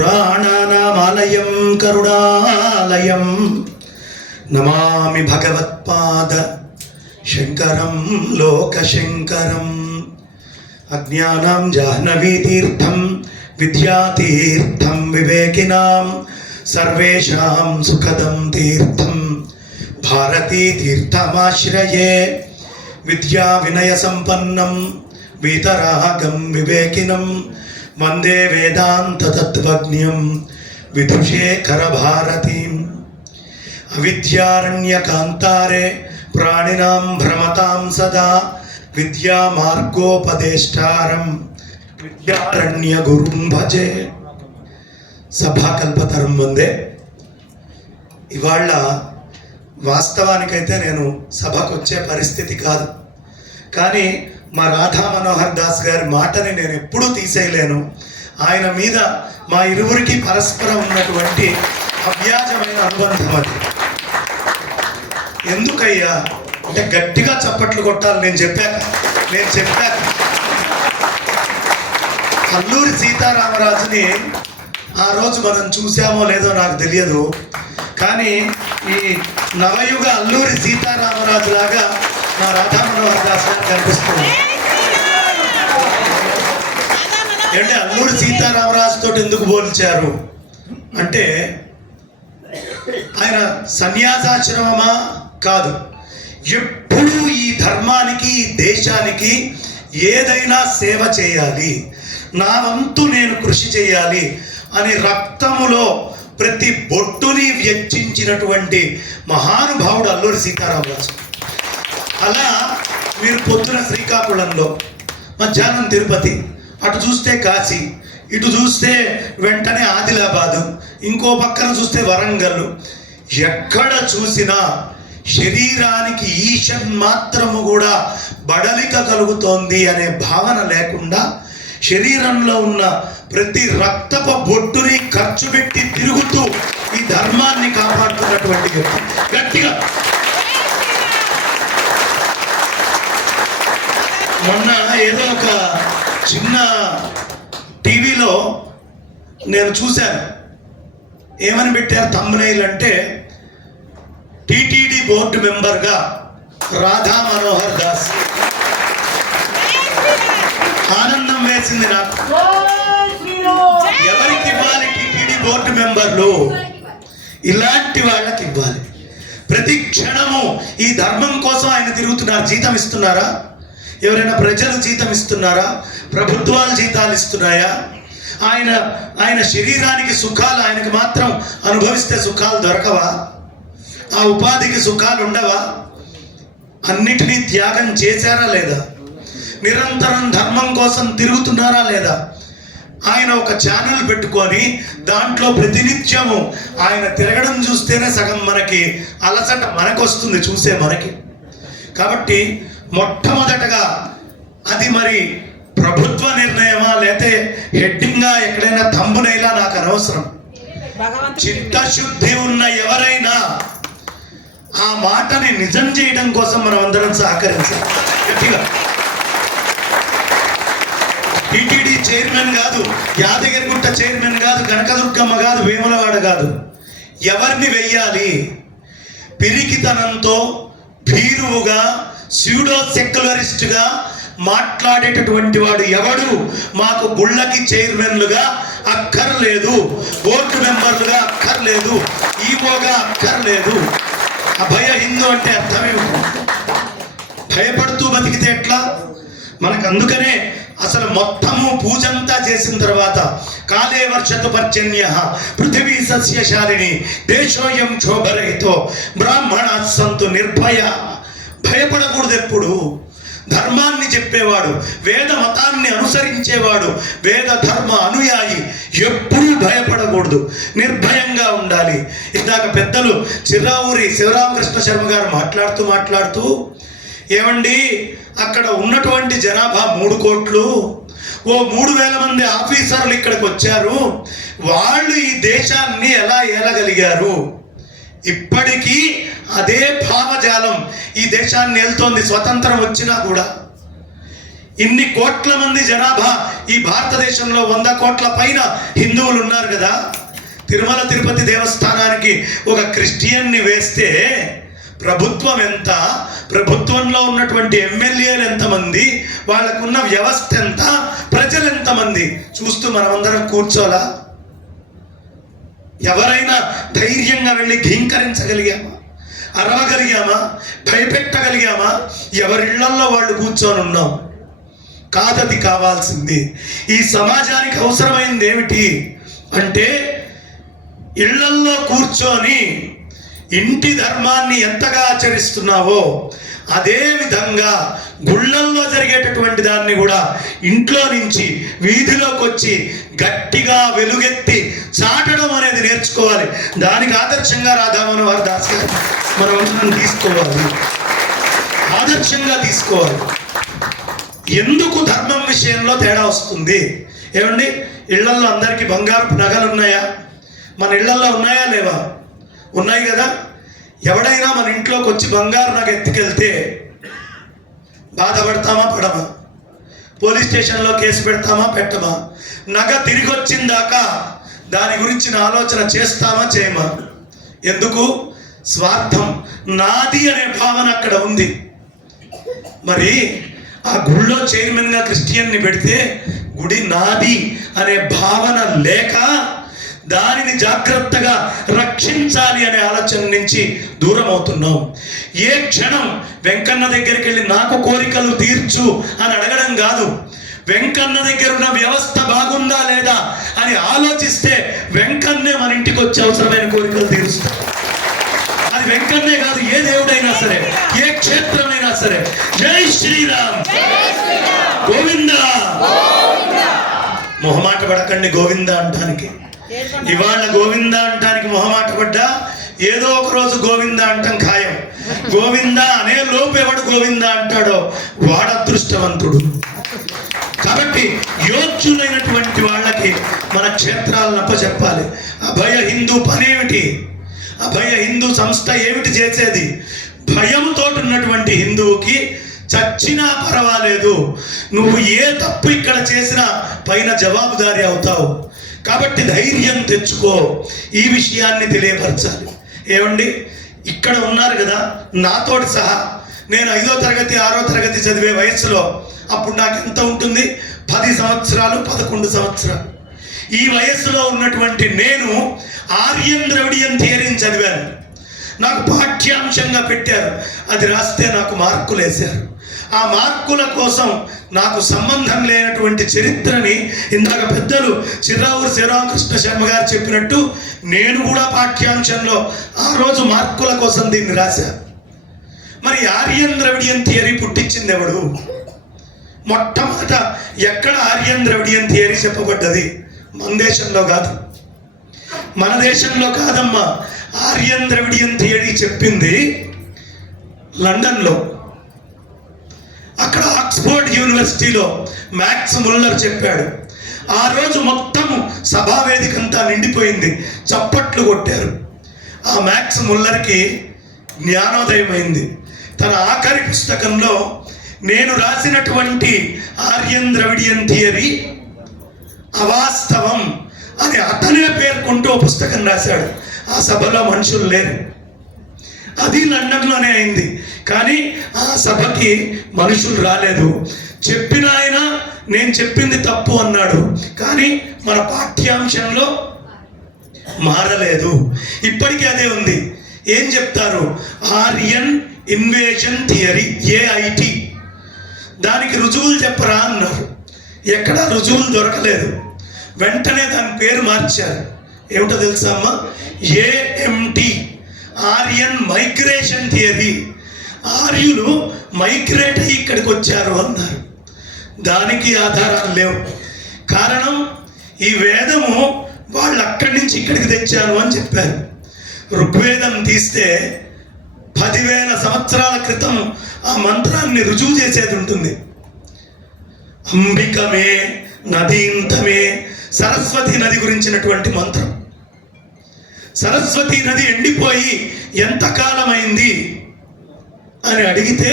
పురాణానామాలయం కరుణాలయం నమామి భగవత్పాద శంకరం లోకశంకరం. అజ్ఞానాం జాహ్నవీతీర్థం విద్యాతీర్థం వివేకినాం సర్వేషాం సుఖదం తీర్థం భారతీతీర్థమాశ్రయే. విద్యా వినయ సంపన్నం వీతరాగం వివేకినం వందే వేదాంత తత్వజ్ఞం విదుషేఖర భారతీం. అవిద్యారణ్యకాంతారే ప్రాణినాం భ్రమతాం సదా విద్యా మార్గోపదేష్టారం విద్యారణ్య గురుం భజే. సభాకల్పతరం వందే. ఇవాళ వాస్తవానికైతే నేను సభకు వచ్చే పరిస్థితి కాదు, కానీ మా రాధా మనోహర్ దాస్ గారి మాటని నేను ఎప్పుడూ తీసేయలేను. ఆయన మీద మా ఇరువురికి పరస్పరం ఉన్నటువంటి అవ్యాజమైన అనుబంధం అది. ఎందుకయ్యా అంటే గట్టిగా చప్పట్లు కొట్టాలి. నేను చెప్పాక అల్లూరి సీతారామరాజుని ఆ రోజు మనం చూసామో లేదో నాకు తెలియదు, కానీ ఈ నవయుగ అల్లూరి సీతారామరాజు లాగా మా రాధా మనోహర్ దాస్ గారు కనిపిస్తుంది. అంటే అల్లూరి సీతారామరాజు తోటి ఎందుకు పోల్చారు అంటే, ఆయన సన్యాసాశ్రమమా కాదు, ఎప్పుడూ ఈ ధర్మానికి ఈ దేశానికి ఏదైనా సేవ చేయాలి, నా వంతు నేను కృషి చేయాలి అని రక్తములో ప్రతి బొట్టుని వెచ్చించినటువంటి మహానుభావుడు అల్లూరి సీతారామరాజు. అలా మీరు పొద్దున శ్రీకాకుళంలో, మధ్యాహ్నం తిరుపతి, అటు చూస్తే కాశీ, ఇటు చూస్తే వెంటనే ఆదిలాబాదు, ఇంకో పక్కన చూస్తే వరంగల్, ఎక్కడ చూసినా శరీరానికి ఈషన్ మాత్రము కూడా బడలిక కలుగుతోంది అనే భావన లేకుండా శరీరంలో ఉన్న ప్రతి రక్తపు బొట్టుని ఖర్చు పెట్టి తిరుగుతూ ఈ ధర్మాన్ని కాపాడుతున్నటువంటి వ్యక్తి. గట్టిగా మొన్న ఏదో ఒక చిన్న టీవీలో నేను చూశాను, ఏమని పెట్టారు థంబ్నెయిల్ అంటే, టీటీడీ బోర్డు మెంబర్గా రాధా మనోహర్ దాస్. ఆనందం వేసింది నాకు. ఎవరికి ఇవ్వాలి టీటీడీ బోర్డు మెంబర్లు? ఇలాంటి వాళ్ళకి ఇవ్వాలి. ప్రతి క్షణము ఈ ధర్మం కోసం ఆయన తిరుగుతున్నారు. జీతం ఇస్తున్నారా? ఎవరైనా ప్రజలు జీతం ఇస్తున్నారా? ప్రభుత్వాలు జీతాలు ఇస్తున్నాయా? ఆయన శరీరానికి సుఖాలు ఆయనకి మాత్రం అనుభవిస్తే సుఖాలు దొరకవా? ఆ ఉపాధికి సుఖాలు ఉండవా? అన్నిటినీ త్యాగం చేశారా లేదా? నిరంతరం ధర్మం కోసం తిరుగుతున్నారా లేదా? ఆయన ఒక ఛానల్ పెట్టుకొని దాంట్లో ప్రతినిత్యము ఆయన తిరగడం చూస్తేనే సగం మనకి అలసట మనకు వస్తుంది చూసే మనకి. కాబట్టి మొట్టమొదటగా అది మరి ప్రభుత్వ నిర్ణయమా లేతే హెడ్డింగ్గా ఎక్కడైనా థంబ్నెయిలా నాకు అనవసరం. చిత్తశుద్ధి ఉన్న ఎవరైనా ఆ మాటని నిజం చేయడం కోసం మనం అందరం సహకరించాలి గట్టిగా. టీటీడీ చైర్మన్ కాదు, యాదగిరిగుట్ట చైర్మన్ కాదు, కనకదుర్గమ్మ కాదు, వేములవాడ కాదు, ఎవరిని వెయ్యాలి? పిరికితనంతో భీరువుగా స్యూడో సెక్యులరిస్ట్గా మాట్లాడేటటువంటి వాడు ఎవడు మాకు గుళ్ళకి చైర్మన్లుగా అక్కర్లేదు, బోర్డు మెంబర్లుగా అక్కర్లేదు, ఈవోగా అక్కర్లేదు. అభయ హిందూ అంటే అర్థమేమిటి? భయపడుతూ బతికితే ఎట్లా? మనకు అందుకనే అసలు మొత్తము పూజంతా చేసిన తర్వాత కాలే వర్షతు పర్జన్య పృథివీ సస్యశాలిని దేశోయం క్షోభరహితో బ్రాహ్మణ సంతు నిర్భయ. భయపడకూడదు ఎప్పుడు. ధర్మాన్ని చెప్పేవాడు, వేద మతాన్ని అనుసరించేవాడు, వేద ధర్మ అనుయాయి ఎప్పుడూ భయపడకూడదు, నిర్భయంగా ఉండాలి. ఇందాక పెద్దలు చిర్రావూరి శివరామకృష్ణ శర్మ గారు మాట్లాడుతూ ఏమండి అక్కడ ఉన్నటువంటి జనాభా 3 కోట్లు, ఓ 3,000 మంది ఆఫీసర్లు ఇక్కడికి వచ్చారు, వాళ్ళు ఈ దేశాన్ని ఎలా ఏలగలిగారు? ఇప్పటికీ అదే భావజాలం ఈ దేశాన్ని వెళ్తోంది. స్వతంత్రం వచ్చినా కూడా ఇన్ని కోట్ల మంది జనాభా ఈ భారతదేశంలో 100 కోట్ల పైన హిందువులు ఉన్నారు కదా. తిరుమల తిరుపతి దేవస్థానానికి ఒక క్రిస్టియన్ని వేస్తే ప్రభుత్వం ఎంత, ప్రభుత్వంలో ఉన్నటువంటి ఎమ్మెల్యేలు ఎంతమంది, వాళ్ళకున్న వ్యవస్థ ఎంత, ప్రజలు ఎంతమంది చూస్తూ మనమందరం కూర్చోలా? ఎవరైనా ధైర్యంగా వెళ్ళి ఘీంకరించగలిగామా? అరవగలిగామా? భయపెట్టగలిగామా? ఎవరిళ్లల్లో వాళ్ళు కూర్చొని ఉన్నాం. కాదది కావాల్సింది. ఈ సమాజానికి అవసరమైంది ఏమిటి అంటే, ఇళ్లల్లో కూర్చొని ఇంటి ధర్మాన్ని ఎంతగా ఆచరిస్తున్నావో అదే విధంగా గుళ్ళల్లో జరిగేటటువంటి దాన్ని కూడా ఇంట్లో నుంచి వీధిలోకి వచ్చి గట్టిగా వెలుగెత్తి చాటడం అనేది నేర్చుకోవాలి. దానికి ఆదర్శంగా రాధామోహన్ దాస్ గారు మనం తీసుకోవాలి, ఆదర్శంగా తీసుకోవాలి. ఎందుకు ధర్మం విషయంలో తేడా వస్తుంది? ఏమండి, ఇళ్లల్లో అందరికీ బంగారపు నగలు ఉన్నాయా? మన ఇళ్లల్లో ఉన్నాయా లేవా? ఉన్నాయి కదా. ఎవడైనా మన ఇంట్లోకి వచ్చి బంగారు నగ ఎత్తుకెళ్తే బాధపడతామా పడమా? పోలీస్ స్టేషన్లో కేసు పెడతామా పెట్టమా? నగ తిరిగి వచ్చిందాకా దాని గురించిన ఆలోచన చేస్తామా చేయమా? ఎందుకు? స్వార్థం, నాది అనే భావన అక్కడ ఉంది. మరి ఆ గుళ్ళో చైర్మన్గా క్రిస్టియన్ని పెడితే గుడి నాది అనే భావన లేక దానిని జాగ్రత్తగా రక్షించాలి అనే ఆలోచన నుంచి దూరం అవుతున్నాం. ఏ క్షణం వెంకన్న దగ్గరికి వెళ్ళి నాకు కోరికలు తీర్చు అని అడగడం కాదు, వెంకన్న దగ్గర ఉన్న వ్యవస్థ బాగుందా లేదా అని ఆలోచిస్తే వెంకన్నే మన ఇంటికి వచ్చి అవసరమైన కోరికలు తీరుస్తాం. అది వెంకన్నే కాదు, ఏ దేవుడైనా సరే, ఏ క్షేత్రమైనా సరే. జై శ్రీరామ్, గోవిందా. మొహమాట పడకండి గోవిందా అంటానికి. ఇవాళ గోవిందా అంటానికి మొహమాట పడ్డా ఏదో ఒక రోజు గోవిందా అంటాం ఖాయం. గోవిందా అనే లోపు ఎవడు గోవిందా అంటాడో వాడు అదృష్టవంతుడు. కాబట్టి యోగ్యులైనటువంటి వాళ్ళకి మన క్షేత్రాలను అప్పచెప్పాలి. అభయ హిందూ పనేమిటి? అభయ హిందూ సంస్థ ఏమిటి చేసేది? భయంతో ఉన్నటువంటి హిందువుకి చచ్చినా పర్వాలేదు, నువ్వు ఏ తప్పు ఇక్కడ చేసినా పైన జవాబుదారీ అవుతావు. కాబట్టి ధైర్యం తెచ్చుకో, ఈ విషయాన్ని తెలియపరచాలి. ఏమండి, ఇక్కడ ఉన్నారు కదా నాతోటి సహా. నేను 5వ తరగతి 6వ తరగతి చదివే వయసులో అప్పుడు నాకు ఎంత ఉంటుంది? 10 సంవత్సరాలు 11 సంవత్సరాలు. ఈ వయస్సులో ఉన్నటువంటి నేను ఆర్యన్ ద్రవిడియన్ థియరీని చదివాను. నాకు పాఠ్యాంశంగా పెట్టారు, అది రాస్తే నాకు మార్కులు వేశారు. ఆ మార్కుల కోసం నాకు సంబంధం లేనటువంటి చరిత్రని ఇందాక పెద్దలు చిర్రావూరు శ్రీరామకృష్ణ శర్మ గారు చెప్పినట్టు నేను కూడా పాఠ్యాంశంలో ఆ రోజు మార్కుల కోసం దీన్ని రాశాను. మరి ఆర్యన్ ద్రవిడియన్ థియరీ పుట్టించింది ఎవడు? మొట్టమొదట ఎక్కడ ఆర్యన్ ద్రవిడియన్ థియరీ చెప్పబడ్డది? మన దేశంలో కాదు, మన దేశంలో కాదమ్మా. ఆర్యన్ ద్రవిడియన్ థియరీ చెప్పింది లండన్లో. అక్కడ ఆక్స్ఫోర్డ్ యూనివర్సిటీలో మ్యాక్స్ ముల్లర్ చెప్పాడు. ఆ రోజు మొత్తం సభావేదిక అంతా నిండిపోయింది, చప్పట్లు కొట్టారు. ఆ మ్యాక్స్ ముల్లర్కి జ్ఞానోదయం అయింది. తన ఆఖరి పుస్తకంలో నేను రాసినటువంటి ఆర్యన్ ద్రవిడియన్ థియరీ అవాస్తవం అని అతనే పేర్కొంటూ పుస్తకం రాశాడు. ఆ సభలో మనుషులు లేరు. అది లండన్లోనే అయింది, కానీ ఆ సభకి మనుషులు రాలేదు. చెప్పిన ఆయన నేను చెప్పింది తప్పు అన్నాడు, కానీ మన పాఠ్యాంశంలో మారలేదు. ఇప్పటికీ అదే ఉంది. ఏం చెప్తారు? Aryan invasion theory, IIT. దానికి రుజువులు చెప్పరా అన్నారు. ఎక్కడా రుజువులు దొరకలేదు. వెంటనే దాని పేరు మార్చారు. ఏమిటో తెలుసా అమ్మా? AMT, Aryan migration theory. ఆర్యులు మైగ్రేట్ అయ్యి ఇక్కడికి వచ్చారు అన్నారు. దానికి ఆధారాలు లేవు. కారణం, ఈ వేదము వాళ్ళు అక్కడి నుంచి ఇక్కడికి తెచ్చారు అని చెప్పారు. ఋగ్వేదం తీస్తే 10,000 సంవత్సరాల క్రితం ఆ మంత్రాన్ని రుజువు చేసేది ఉంటుంది. అంబికమే నదీంతమే, సరస్వతి నది గురించినటువంటి మంత్రం. సరస్వతి నది ఎండిపోయి ఎంతకాలమైంది అని అడిగితే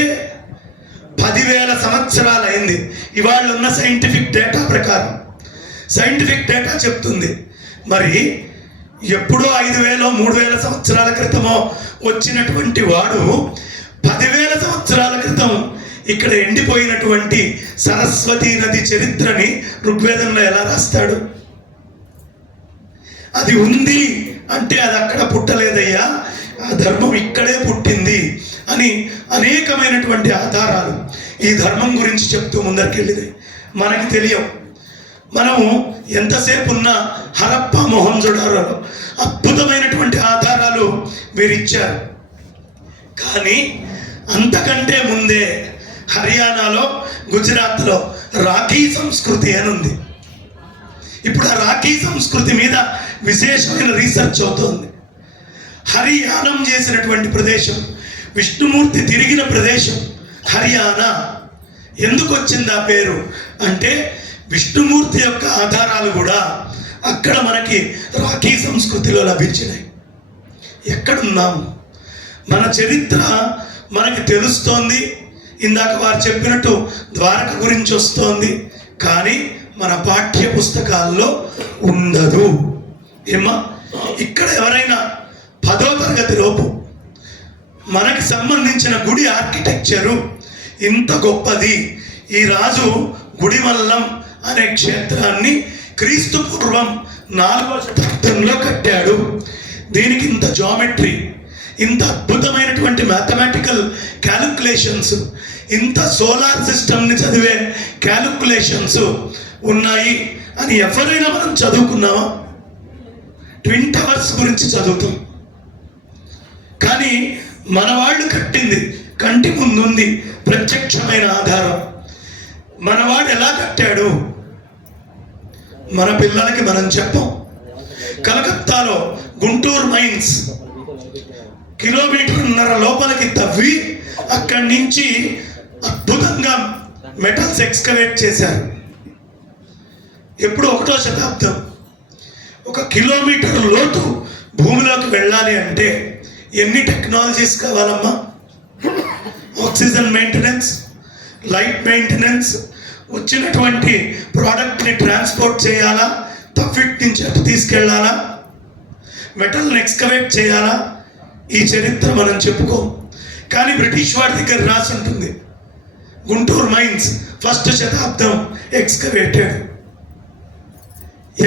10,000 సంవత్సరాలు అయింది. ఇవాళ ఉన్న సైంటిఫిక్ డేటా ప్రకారం, సైంటిఫిక్ డేటా చెప్తుంది. మరి ఎప్పుడో 5,000 3,000 సంవత్సరాల క్రితమో వచ్చినటువంటి వాడు 10,000 సంవత్సరాల క్రితం ఇక్కడ ఎండిపోయినటువంటి సరస్వతీ నది చరిత్రని ఋగ్వేదంలో ఎలా రాస్తాడు? అది ఉంది అంటే అది అక్కడ పుట్టలేదయ్యా, ఆ ధర్మం ఇక్కడే పుట్టింది అని అనేకమైనటువంటి ఆధారాలు ఈ ధర్మం గురించి చెప్తూ ముందరికెళ్ళినాయి. మనకి తెలియవు. మనం ఎంతసేపు ఉన్న హరప్పా మొహంజోదారోలో అద్భుతమైనటువంటి ఆధారాలు వీరిచ్చారు. కానీ అంతకంటే ముందే హర్యానాలో, గుజరాత్లో రాఖీ సంస్కృతి అని ఉంది. ఇప్పుడు ఆ రాఖీ సంస్కృతి మీద విశేషమైన రీసెర్చ్ అవుతోంది. హరియానం చేసినటువంటి ప్రదేశం, విష్ణుమూర్తి తిరిగిన ప్రదేశం హర్యానా. ఎందుకు వచ్చింది ఆ పేరు అంటే విష్ణుమూర్తి యొక్క ఆధారాలు కూడా అక్కడ మనకి రాఖీ సంస్కృతిలో లభించినాయి. ఎక్కడున్నాము? మన చరిత్ర మనకి తెలుస్తోంది. ఇందాక వారు చెప్పినట్టు ద్వారక గురించి వస్తోంది, కానీ మన పాఠ్య పుస్తకాల్లో ఉండదు. ఏమా ఇక్కడ ఎవరైనా 10వ తరగతి లోపు మనకి సంబంధించిన గుడి ఆర్కిటెక్చరు ఇంత గొప్పది, ఈ రాజు గుడిమల్లం అనే క్షేత్రాన్ని క్రీస్తు పూర్వం 4వ శతాబ్దంలో కట్టాడు, దీనికి ఇంత జామెట్రీ, ఇంత అద్భుతమైనటువంటి మ్యాథమెటికల్ క్యాలిక్యులేషన్స్, ఇంత సోలార్ సిస్టమ్ని చదివే క్యాలిక్యులేషన్స్ ఉన్నాయి అని ఎవరైనా మనం చదువుకున్నామా? ట్విన్ టవర్స్ గురించి చదువుతాం, కానీ మన వాళ్ళు కట్టింది కంటి ముందుంది, ప్రత్యక్షమైన ఆధారం. మనవాడు ఎలా కట్టాడు మన పిల్లలకి మనం చెప్పం. కలకత్తాలో గుంటూరు మైన్స్ కిలోమీటర్న్నర లోపలికి తవ్వి అక్కడి నుంచి అద్భుతంగా మెటల్స్ ఎక్స్కవేట్ చేశారు. ఎప్పుడు 1వ శతాబ్దం. 1 కిలోమీటర్ లోతు భూమిలోకి వెళ్ళాలి అంటే ఎన్ని టెక్నాలజీస్ కావాలమ్మా? ఆక్సిజన్ మెయింటెనెన్స్, లైట్ మెయింటెనెన్స్, వచ్చినటువంటి ప్రోడక్ట్ని ట్రాన్స్పోర్ట్ చేయాలా, తవ్విట్ నుంచి అటు తీసుకెళ్ళాలా, మెటల్ని ఎక్స్కవేట్ చేయాలా? ఈ చరిత్ర మనం చెప్పుకోం. కానీ బ్రిటిష్ వాడి దగ్గర రాసి ఉంటుంది, గుంటూరు మైన్స్ 1వ శతాబ్దం ఎక్స్కవేటెడ్.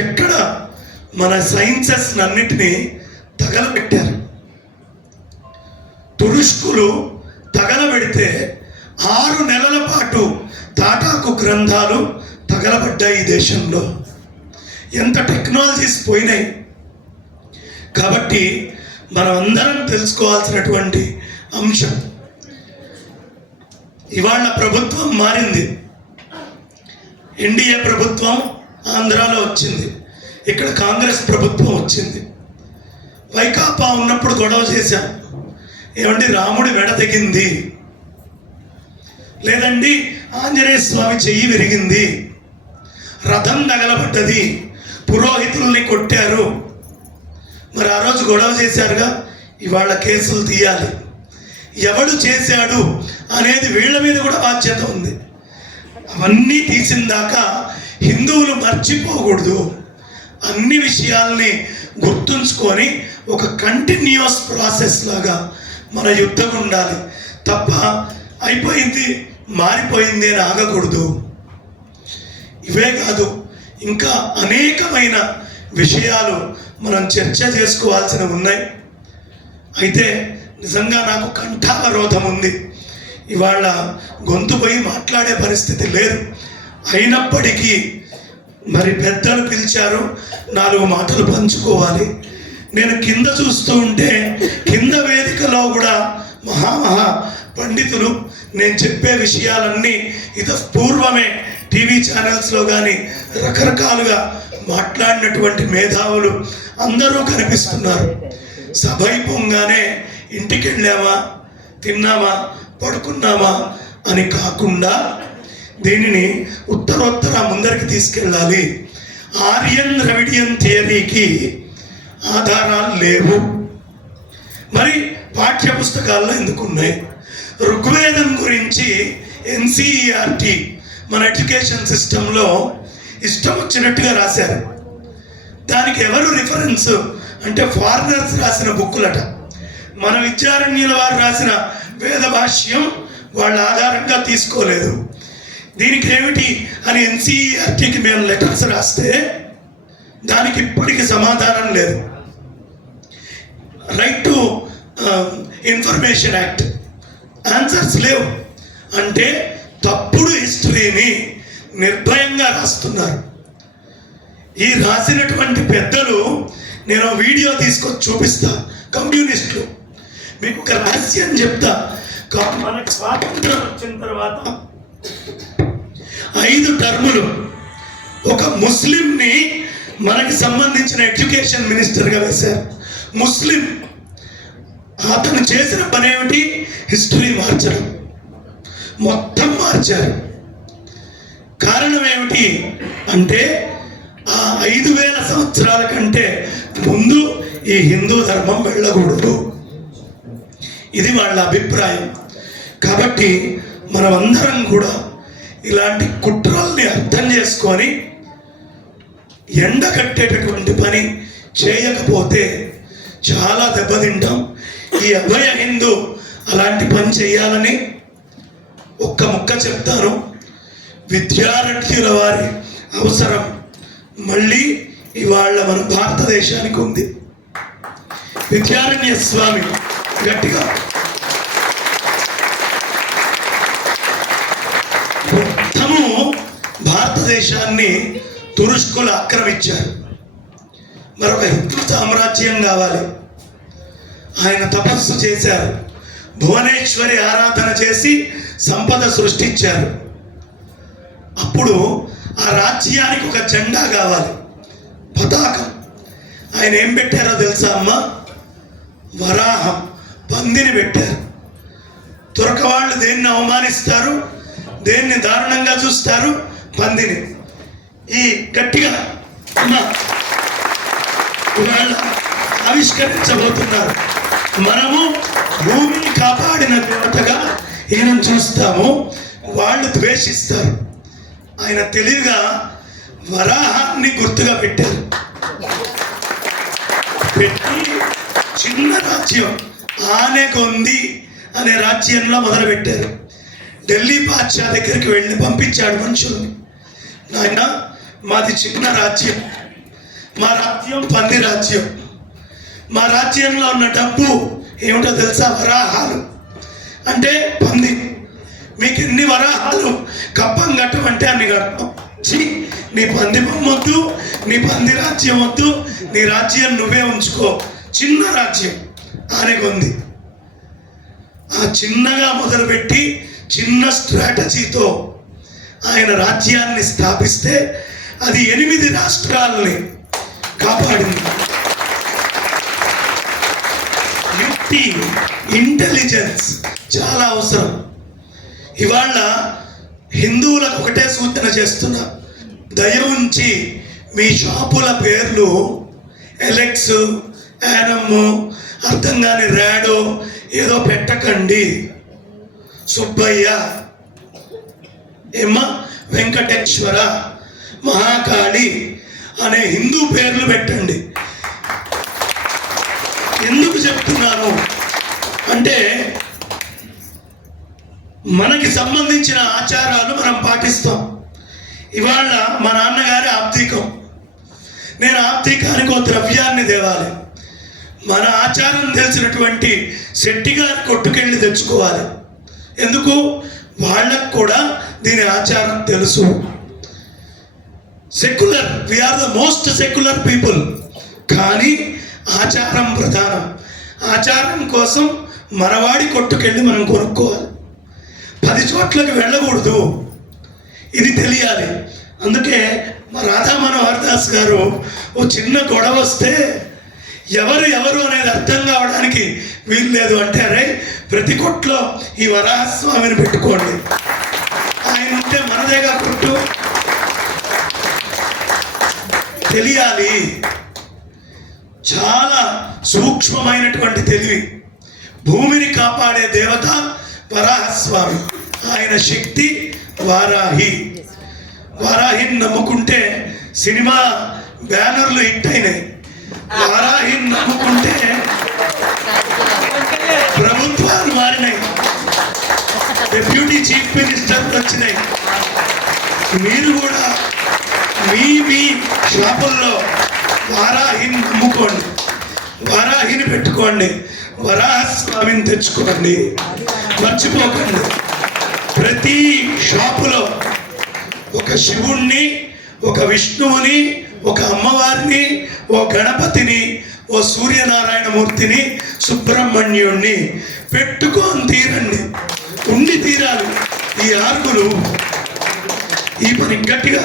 ఎక్కడ మన సైన్సెస్ అన్నిటినీ తగలబెట్టారు. తురుష్కులు తగలబెడితే 6 నెలల పాటు తాటాకు గ్రంథాలు తగలబడ్డాయి ఈ దేశంలో. ఎంత టెక్నాలజీస్ పోయినాయి. కాబట్టి మనం అందరం తెలుసుకోవాల్సినటువంటి అంశం, ఇవాళ ప్రభుత్వం మారింది. ఎన్డీఏ ప్రభుత్వం ఆంధ్రాలో వచ్చింది, ఇక్కడ కాంగ్రెస్ ప్రభుత్వం వచ్చింది. వైకాపా ఉన్నప్పుడు గొడవ చేశాం, ఏమండి రాముడి మెడ తెగింది, లేదండి ఆంజనేయ స్వామి చెయ్యి విరిగింది, రథం తగలబడ్డది, పురోహితుల్ని కొట్టారు. మరి ఆ రోజు గొడవ చేశారుగా, ఇవాళ కేసులు తీయాలి. ఎవడు చేశాడు అనేది వీళ్ళ మీద కూడా బాధ్యత ఉంది. అవన్నీ తీసిన దాకా హిందువులు మర్చిపోకూడదు. అన్ని విషయాల్ని గుర్తుంచుకొని ఒక కంటిన్యూస్ ప్రాసెస్ లాగా మన యుద్ధం ఉండాలి తప్ప అయిపోయింది మారిపోయింది అని ఆగకూడదు. ఇవే కాదు, ఇంకా అనేకమైన విషయాలు మనం చర్చ చేసుకోవాల్సినవి ఉన్నాయి. అయితే నిజంగా నాకు కంఠావరోధం ఉంది, ఇవాళ గొంతు పోయి మాట్లాడే పరిస్థితి లేదు. అయినప్పటికీ మరి పెద్దలు పిలిచారు, 4 మాటలు పంచుకోవాలి. నేను కింద చూస్తూ ఉంటే కింద వేదికలో కూడా మహా పండితులు నేను చెప్పే విషయాలన్నీ పూర్వమే టీవీ ఛానల్స్లో కానీ రకరకాలుగా మాట్లాడినటువంటి మేధావులు అందరూ కనిపిస్తున్నారు. సభ అయిపోగానే ఇంటికి వెళ్ళామా, తిన్నామా, పడుకున్నామా అని కాకుండా దీనిని ఉత్తరోత్తర ముందరికి తీసుకెళ్ళాలి. ఆర్యన్ ద్రవిడియన్ థియరీకి ఆధారాలు లేవు, మరి పాఠ్య పుస్తకాల్లో ఎందుకున్నాయి? ఋగ్వేదం గురించి NCERT మన ఎడ్యుకేషన్ సిస్టంలో ఇష్టం వచ్చినట్టుగా రాశారు. దానికి ఎవరు రిఫరెన్స్ అంటే ఫారినర్స్ రాసిన బుక్కులట. మన విద్యారణ్యుల వారు రాసిన వేద భాష్యం వాళ్ళ ఆధారంగా తీసుకోలేదు. దీనికి ఏమిటి అని NCERTకి మేము లెటర్స్ రాస్తే దానికి ఇప్పటికీ సమాధానం లేదు. Right to information act answers లేవు. అంటే తప్పుడు హిస్టరీని నిర్భయంగా రాస్తున్నారు. ఈ రాసినటువంటి పెద్దలు, నేను వీడియో తీసుకొచ్చి చూపిస్తా, కమ్యూనిస్టులు. మీకు ఒక రహస్యం చెప్తా. మనకు స్వాతంత్రం వచ్చిన తర్వాత 5 టర్ములు ఒక ముస్లింని మనకి సంబంధించిన ఎడ్యుకేషన్ మినిస్టర్గా వేశారు. ముస్లిం. అతను చేసిన పని ఏమిటి? హిస్టరీ మార్చడం. మొత్తం మార్చారు. కారణం ఏమిటి అంటే ఆ 5000 సంవత్సరాల కంటే ముందు ఈ హిందూ ధర్మం వెళ్ళకూడదు, ఇది వాళ్ళ అభిప్రాయం. కాబట్టి మనమందరం కూడా ఇలాంటి కుట్రల్ని అర్థం చేసుకొని ఎండకట్టేటటువంటి పని చేయకపోతే చాలా దెబ్బతింటాం. ఈ అభయ హిందూ అలాంటి పని చేయాలని ఒక్క ముక్క చెప్తాను. విద్యారణ్యుల వారి అవసరం మళ్ళీ ఇవాళ మన భారతదేశానికి ఉంది. విద్యారణ్య స్వామి గట్టిగా మొత్తము భారతదేశాన్ని తురుష్కులు ఆక్రమించారు. మరొక హిందూ సామ్రాజ్యం కావాలి. ఆయన తపస్సు చేశారు. భువనేశ్వరి ఆరాధన చేసి సంపద సృష్టించారు. అప్పుడు ఆ రాజ్యానికి ఒక జెండా కావాలి, పతాకం. ఆయన ఏం పెట్టారో తెలుసా అమ్మ? వరాహం, పందిని పెట్టారు. తురక వాళ్ళు దేన్ని అవమానిస్తారు, దేన్ని దారుణంగా చూస్తారు? పందిని. ఈ గట్టిగా అమ్మ ఇవాళ ఆవిష్కరించబోతున్నారు. మనము భూమిని కాపాడిన దేవతగా ఈయన చూస్తాము, వాళ్ళు ద్వేషిస్తారు. ఆయన తెలివిగా వరాహాన్ని గుర్తుగా పెట్టారు. పెట్టి చిన్న రాజ్యం ఆనెగొంది అనే రాజ్యంలో మొదలుపెట్టారు. ఢిల్లీ బాద్షా దగ్గరికి వెళ్ళి పంపించాడు మనుషుల్ని. నాయన మాది చిన్న రాజ్యం, మా రాజ్యం పంది రాజ్యం. మా రాజ్యంలో ఉన్న డబ్బు ఏమిటో తెలుసా? వరాహాలు. అంటే పంది. మీకు ఎన్ని వరాహాలు కప్పం కట్టమంటే అన్ని కట్టం. నీ పంది బొమ్మొద్దు, నీ పంది రాజ్యం వద్దు, నీ రాజ్యం నువ్వే ఉంచుకో. చిన్న రాజ్యం ఆనెగొంది. ఆ చిన్నగా మొదలుపెట్టి చిన్న స్ట్రాటజీతో ఆయన రాజ్యాన్ని స్థాపిస్తే అది 8 రాష్ట్రాలని కాపాడింది. యుక్తి, ఇంటెలిజెన్స్ చాలా అవసరం. ఇవాళ హిందువులకు ఒకటే సూచన చేస్తున్నా, దయ ఉంచి మీ షాపుల పేర్లు ఎలెక్స్, యానమ్, అర్థం కాని ర్యాడో ఏదో పెట్టకండి. సుబ్బయ్య, ఏమ్మ, వెంకటేశ్వర, మహాకాళి అనే హిందూ పేర్లు పెట్టండి. ఎందుకు చెప్తున్నాను అంటే మనకి సంబంధించిన ఆచారాలు మనం పాటిస్తాం. ఇవాళ మా నాన్నగారి ఆప్తికం, నేను ఆప్తికానికి ఒక ద్రవ్యాన్ని తేవాలి. మన ఆచారం తెలిసినటువంటి శెట్టి గారి కొట్టుకెళ్ళి తెచ్చుకోవాలి. ఎందుకు? వాళ్ళకు కూడా దీని ఆచారం తెలుసు. Secular, we are the most secular people. కానీ ఆచారం ప్రధానం. ఆచారం కోసం మనవాడి కొట్టుకెళ్ళి మనం కొనుక్కోవాలి. 10 చోట్లకి వెళ్ళకూడదు, ఇది తెలియాలి. అందుకే మా రాధా మనోహర్ దాస్ గారు ఓ చిన్న గొడవ వస్తే ఎవరు అనేది అర్థం కావడానికి వీలు లేదు అంటే, అరే ప్రతి కొట్లో ఈ వరాహస్వామిని పెట్టుకోండి, ఆయన ఉంటే మనదేగా కొట్టు. తెలియాలి. చాలా సూక్ష్మమైనటువంటి తెలివి. భూమిని కాపాడే దేవత వరాహస్వామి. ఆయన శక్తి వారాహి. వారాహిని నమ్ముకుంటే సినిమా బ్యానర్లు హిట్ అయినాయి. వారాహిని నమ్ముకుంటే ప్రభుత్వాలు మారినాయి, డెప్యూటీ చీఫ్ మినిస్టర్లు వచ్చినాయి. మీరు కూడా మీ షాపుల్లో వారాహిని నమ్ముకోండి, వారాహిని పెట్టుకోండి, వరాహస్వామిని తెచ్చుకోండి. మర్చిపోకండి, ప్రతి షాపులో ఒక శివుణ్ణి, ఒక విష్ణువుని, ఒక అమ్మవారిని, ఓ గణపతిని, ఓ సూర్యనారాయణమూర్తిని, సుబ్రహ్మణ్యుణ్ణి పెట్టుకొని తీరండి, ఉండి తీరాలి. ఈ ఆర్గులు ఈ పని గట్టిగా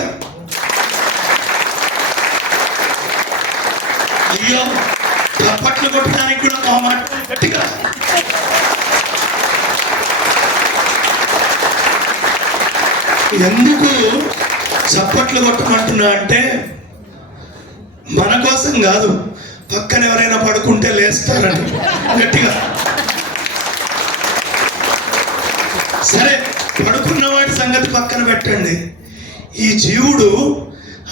అయ్యో చప్పట్లు కొట్టడానికి కూడా మా మాట గట్టిగా. ఎందుకు చప్పట్లు కొట్టమంటున్నా అంటే మన కోసం కాదు, పక్కన ఎవరైనా పడుకుంటే లేస్తారని గట్టిగా. సరే, పడుకున్న వాడి సంగతి పక్కన పెట్టండి. ఈ జీవుడు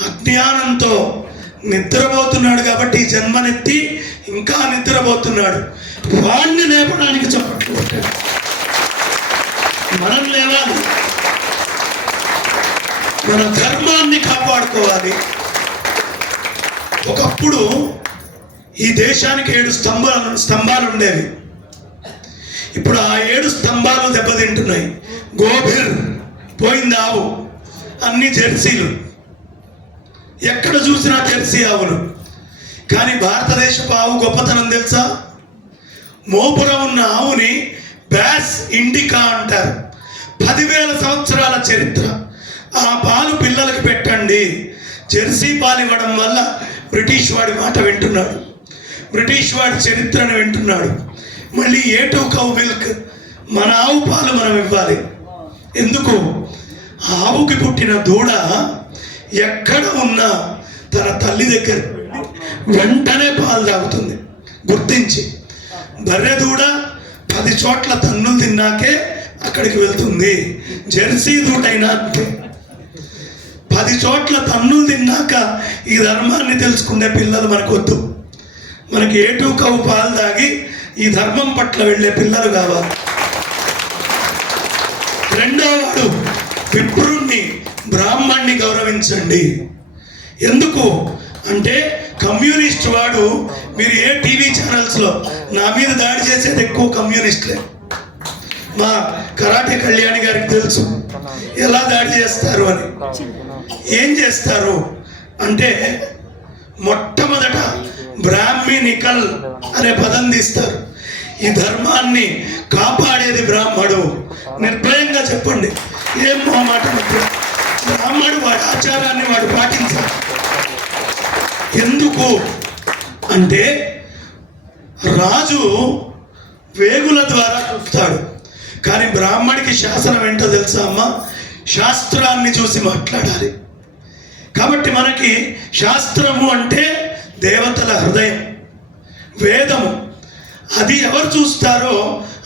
అజ్ఞానంతో నిద్రపోతున్నాడు కాబట్టి ఈ జన్మనెత్తి ఇంకా నిద్రపోతున్నాడు. వాణ్ణి లేపడానికి చప్పట్లు కొట్టాడు. మనం లేవాలి, మన ధర్మాన్ని కాపాడుకోవాలి. ఒకప్పుడు ఈ దేశానికి 7 స్తంభాలు ఉండేవి. ఇప్పుడు ఆ 7 స్తంభాలు దెబ్బతింటున్నాయి. గోభిర్ పోయింది, ఆవు, అన్ని జెర్సీలు, ఎక్కడ చూసినా జెర్సీ ఆవులు. కానీ భారతదేశపు ఆవు గొప్పతనం తెలుసా? మోపురం ఉన్న ఆవుని బ్యాస్ ఇండికా అంటారు. 10,000 సంవత్సరాల చరిత్ర. ఆ పాలు పిల్లలకి పెట్టండి. జెర్సీ పాలు ఇవ్వడం వల్ల బ్రిటిష్ వాడి మాట వింటున్నాడు, బ్రిటిష్ వాడి చరిత్రను వింటున్నాడు. మళ్ళీ A2 కౌ మిల్క్, మన ఆవు పాలు మనం ఇవ్వాలి. ఎందుకు? ఆవుకి పుట్టిన దూడ ఎక్కడ ఉన్నా తన తల్లి దగ్గర వెంటనే పాలు తాగుతుంది గుర్తించి. బర్రె దూడ 10 చోట్ల తన్నులు తిన్నాకే అక్కడికి వెళ్తుంది. జెర్సీ దూడైనా 10 చోట్ల తన్నులు తిన్నాక ఈ ధర్మాన్ని తెలుసుకునే పిల్లలు మనకొద్దు. మనకి A2 కౌ పాలు తాగి ఈ ధర్మం పట్ల వెళ్ళే పిల్లలు కావాలి. రెండో వాడు విప్రుణ్ణి, బ్రాహ్మణ్ణి గౌరవించండి. ఎందుకు అంటే కమ్యూనిస్ట్ వాడు, మీరు ఏ టీవీ ఛానల్స్లో నా మీద దాడి చేసేది ఎక్కువ కమ్యూనిస్టులే. మా కరాటే కళ్యాణి గారికి తెలుసు ఎలా దాడి చేస్తారు అని. ఏం చేస్తారు అంటే మొట్టమొదట బ్రాహ్మణికల్ అనే పదం తీస్తారు. ఈ ధర్మాన్ని కాపాడేది బ్రాహ్మడు. నిర్భయంగా చెప్పండి, ఏం మాట. బ్రాహ్మడు వాడి ఆచారాన్ని వాడు పాటించాలి. ఎందుకు అంటే రాజు వేగుల ద్వారా చూస్తాడు, కానీ బ్రాహ్మడికి శాసనం ఏంటో తెలుసా అమ్మా? శాస్త్రాన్ని చూసి మాట్లాడాలి. కాబట్టి మనకి శాస్త్రము అంటే దేవతల హృదయం, వేదము. అది ఎవరు చూస్తారో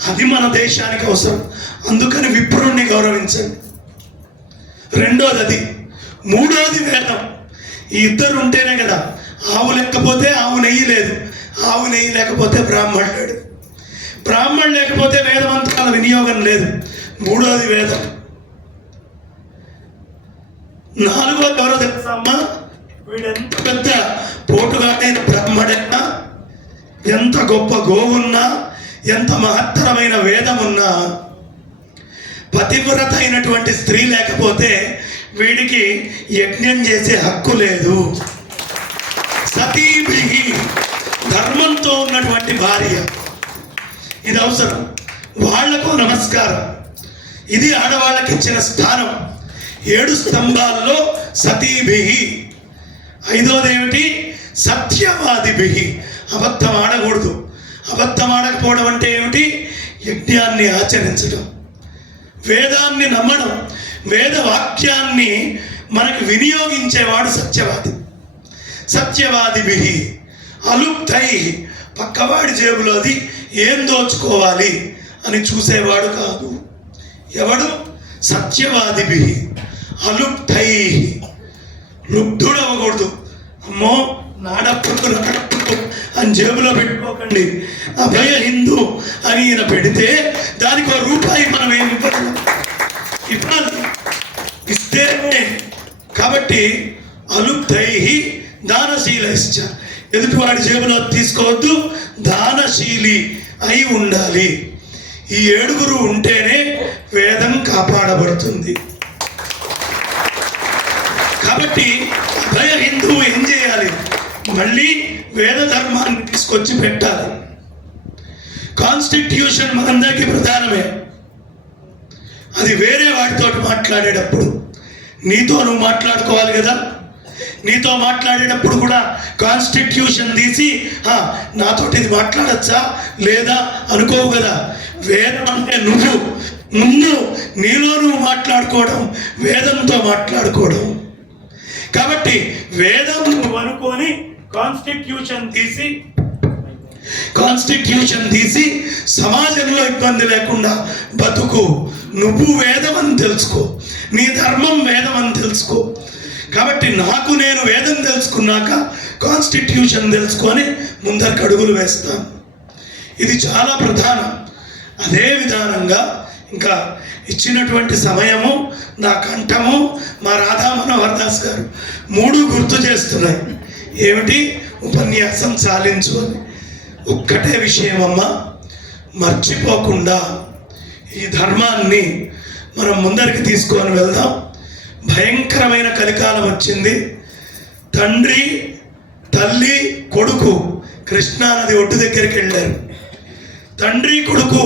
అది మన దేశానికి అవసరం. అందుకని విప్రుణ్ణి గౌరవించండి. రెండోది అది. మూడోది వేదం. ఈ ఇద్దరు ఉంటేనే కదా. ఆవు లేకపోతే ఆవు నెయ్యి లేదు, ఆవు నెయ్యి లేకపోతే బ్రాహ్మణుడు లేడు, బ్రాహ్మణుడు లేకపోతే వేదమంత్రాల వినియోగం లేదు. మూడోది వేదం. నాలుగోది ఎవరో తెలుసా అమ్మా? వీడెంత పెద్ద పోటుగాడైన బ్రాహ్మడైనా, ఎంత గొప్ప గోవున్నా, ఎంత మహత్తరమైన వేదమున్నా, పతివ్రత అయినటువంటి స్త్రీ లేకపోతే వీడికి యజ్ఞం చేసే హక్కు లేదు. సతీభిహి, ధర్మంతో ఉన్నటువంటి భార్య, ఇది అవసరం. వాళ్లకు నమస్కారం. ఇది ఆడవాళ్ళకి ఇచ్చిన స్థానం. 7 స్తంభాల్లో సతీభిహి. 5వది ఏమిటి? సత్యవాదిభిహి. అబద్ధం ఆడకూడదు. అబద్ధం ఆడకపోవడం అంటే ఏమిటి? యజ్ఞాన్ని ఆచరించడం, వేదాన్ని నమ్మడం, వేద వాక్యాన్ని మనకు వినియోగించేవాడు సత్యవాది. సత్యవాదిభిహి. అలుప్తై, పక్కవాడి జేబులోది ఏం దోచుకోవాలి అని చూసేవాడు కాదు. ఎవడు? సత్యవాదిభి అలుప్తై. లుబ్ధుడవ్వకూడదు. అమ్మో నాడప్పుడు నడప్పుడు అని జేబులో పెట్టుకోకండి. అభయ హిందూ అని ఈయన పెడితే దానికి ₹1 మనం ఏమి ఇవ్వాలి, ఇస్తేనే. కాబట్టి అలుప్తై దానశీలశ్చ, ఎదుటివాడి జేబులో తీసుకోవద్దు, దానశీలి అయి ఉండాలి. ఈ 7 ఉంటేనే వేదం కాపాడబడుతుంది. కాబట్టి అభయ హిందువు ఏం చేయాలి, మళ్ళీ వేద ధర్మాన్ని తీసుకొచ్చి పెట్టాలి. కాన్స్టిట్యూషన్ మనందరికీ ప్రధానమే. అది వేరే వాటితో మాట్లాడేటప్పుడు నీతో నువ్వు మాట్లాడుకోవాలి కదా. నీతో మాట్లాడేటప్పుడు కూడా కాన్స్టిట్యూషన్ తీసి నాతోటి ఇది మాట్లాడచ్చా లేదా అనుకోవు కదా. వేదం అంటే నువ్వు ముందు నీలో నువ్వు మాట్లాడుకోవడం, వేదంతో మాట్లాడుకోవడం. కాబట్టి వేదం నువ్వు అనుకొని కాన్స్టిట్యూషన్ తీసి సమాజంలో ఇబ్బంది లేకుండా బతుకు. నువ్వు వేదం అని తెలుసుకో, నీ ధర్మం వేదం అని తెలుసుకో. కాబట్టి నేను వేదం తెలుసుకున్నాక కాన్స్టిట్యూషన్ తెలుసుకొని ముందరికి అడుగులు వేస్తాను. ఇది చాలా ప్రధానం. అదే విధానంగా ఇంకా ఇచ్చినటువంటి సమయము, నా కంఠము, మా రాధా మనోహర్ దాస్ గారు 3 గుర్తు చేస్తున్నాయి. ఏమిటి? ఉపన్యాసం చాలించు అని. ఒక్కటే విషయం అమ్మా, మర్చిపోకుండా ఈ ధర్మాన్ని మనం ముందరికి తీసుకొని వెళ్దాం. భయంకరమైన కలికాలం వచ్చింది. తండ్రి, తల్లి, కొడుకు కృష్ణానది ఒడ్డు దగ్గరికి వెళ్ళారు. తండ్రి కొడుకు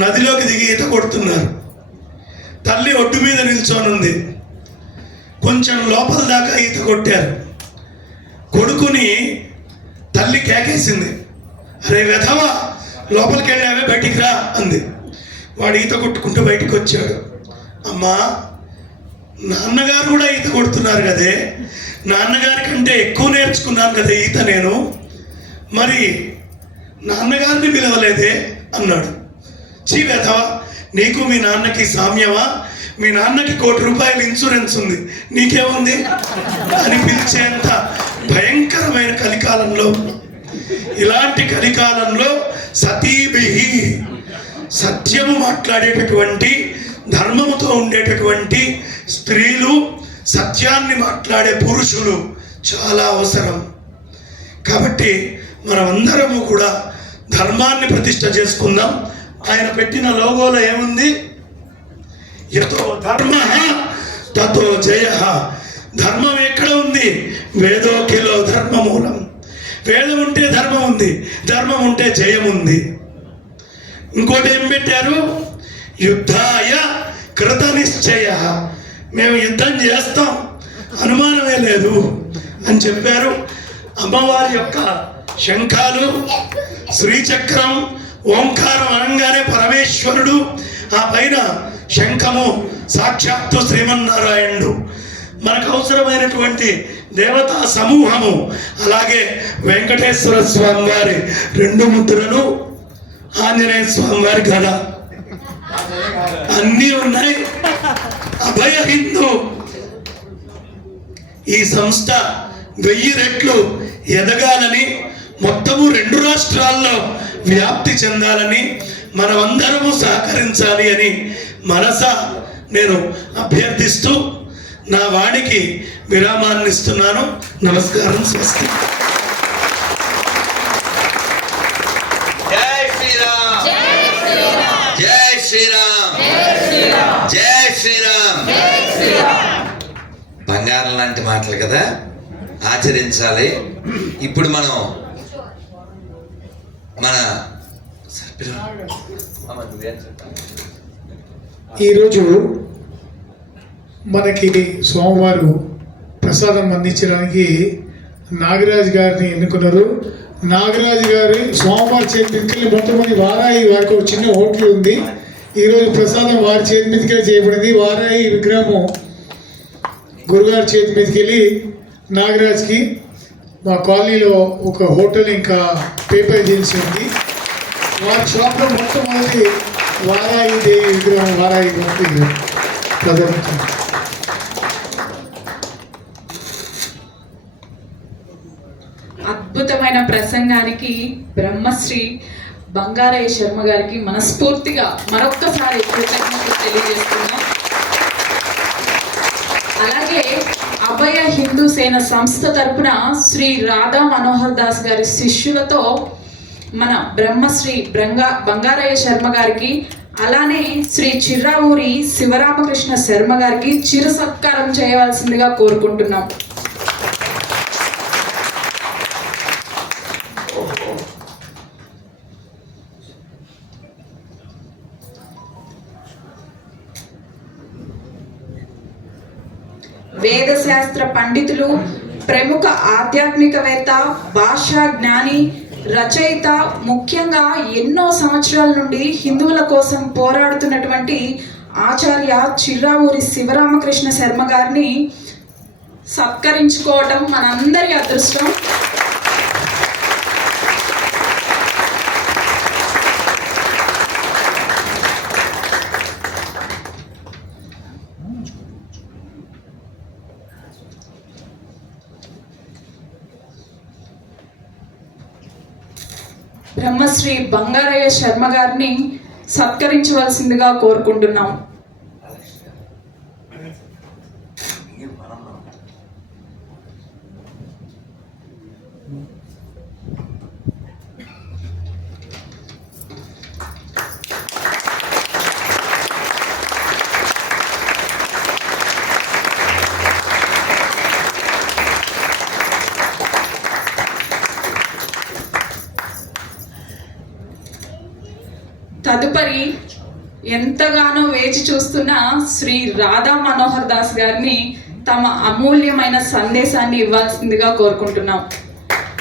నదిలోకి దిగి ఈత కొడుతున్నారు. తల్లి ఒడ్డు మీద నిల్చొనుంది. కొంచెం లోపల దాకా ఈత కొట్టారు. కొడుకుని తల్లి కేకేసింది, అరే వెధవా, లోపలికి వెళ్ళావే, బయటికి రా అంది. వాడు ఈత కొట్టుకుంటూ బయటికి వచ్చాడు. అమ్మా, నాన్నగారు కూడా ఈత కొడుతున్నారు కదే, నాన్నగారి కంటే ఎక్కువ నేర్చుకున్నాను కదా ఈత నేను, మరి నాన్నగారిని పిలవలేదే అన్నాడు. చీ వెధవా, నీకు మీ నాన్నకి సామ్యమా? మీ నాన్నకి ₹1,00,00,000 ఇన్సూరెన్స్ ఉంది, నీకేముంది అని పిలిచేంత భయంకరమైన కలికాలంలో. ఇలాంటి కలికాలంలో సతీభిహి, సత్యము మాట్లాడేటటువంటి, ధర్మముతో ఉండేటటువంటి స్త్రీలు, సత్యాన్ని మాట్లాడే పురుషులు చాలా అవసరం. కాబట్టి మనమందరము కూడా ధర్మాన్ని ప్రతిష్ఠ చేసుకుందాం. ఆయన పెట్టిన లోగోలో ఏముంది? యతో ధర్మ తతో జయ. ధర్మం ఎక్కడ ఉంది? వేదోకిలో ధర్మమూలం. వేదం ఉంటే ధర్మం ఉంది, ధర్మం ఉంటే జయం ఉంది. ఇంకోటి ఏం పెట్టారు? యుద్ధాయ కృత నిశ్చయ. మేము యుద్ధం చేస్తాం, అనుమానమే లేదు అని చెప్పారు. అమ్మవారి యొక్క శంఖాలు, శ్రీచక్రం, ఓంకారం అనగానే పరమేశ్వరుడు, ఆ పైన శంఖము సాక్షాత్తు శ్రీమన్నారాయణుడు. మనకు అవసరమైనటువంటి దేవతా సమూహము, అలాగే వెంకటేశ్వర స్వామి వారి 2 ముద్రలు, ఆంజనేయ స్వామి వారి గద, అన్నీ ఉన్నాయి. అభయ హిందూ ఈ సంస్థ 1000 రెట్లు ఎదగాలని, మొత్తము 2 రాష్ట్రాల్లో వ్యాప్తి చెందాలని మనమందరము సహకరించాలి అని మనస నేను అభ్యర్థిస్తూ నా వాడికి విరామాన్ని ఇస్తున్నాను. నమస్కారం. స్వస్తి. జై శ్రీరామ్, జై శ్రీరామ్, జై శ్రీరామ్. బంగారం లాంటి మాటలు కదా, ఆచరించాలి. ఇప్పుడు మన ఈరోజు మనకి సోమవారం ప్రసాదం అందించడానికి నాగరాజు గారిని ఎన్నుకున్నారు. నాగరాజు గారి సోమవారం చేతి మీదకెళ్ళి మొట్టమొదటి వారాయి వారికి ఒక చిన్న హోటల్ ఉంది. ఈరోజు ప్రసాదం వారి చేతి మీదకెళ్ళి చేయబడింది. వారాయి విగ్రహము గురుగారి చేతి మీదకెళ్ళి నాగరాజ్కి మా కాలనీలో ఒక హోటల్ ఇంకా పేపర్ ఏజెన్సీ ఉంది. వారి షాప్లో మొట్టమొదటి వారాయి దేవి విగ్రహం, వారాయి భక్తి ప్రాధాన్యత. అద్భుతమైన ప్రసంగానికి బ్రహ్మశ్రీ బంగారయ్య శర్మ గారికి మనస్ఫూర్తిగా మరొక్కసారి కృతజ్ఞతలు తెలియజేస్తున్నాం. అలాగే అభయ హిందూ సేన సంస్థ తరపున శ్రీ రాధా మనోహర్ దాస్ గారి శిష్యులతో మన బ్రహ్మశ్రీ బంగారయ్య శర్మ గారికి, అలానే శ్రీ చిర్రావూరి శివరామకృష్ణ శర్మ గారికి చిరు సత్కారం చేయవలసిందిగా కోరుకుంటున్నాం. వేదశాస్త్ర పండితులు, ప్రముఖ ఆధ్యాత్మికవేత్త, భాషా జ్ఞాని, రచయిత, ముఖ్యంగా ఎన్నో సంవత్సరాల నుండి హిందువుల కోసం పోరాడుతున్నటువంటి ఆచార్య చిర్రావూరి శివరామకృష్ణ శర్మ గారిని సత్కరించుకోవటం మనందరి అదృష్టం. బ్రహ్మశ్రీ బంగారయ్య శర్మ గారిని సత్కరించవలసిందిగా కోరుకుంటున్నాం. తదుపరి ఎంతగానో వేచి చూస్తున్న శ్రీ రాధా మనోహర్ దాస్ గారిని తమ అమూల్యమైన సందేశాన్ని ఇవ్వాల్సిందిగా కోరుకుంటున్నాం.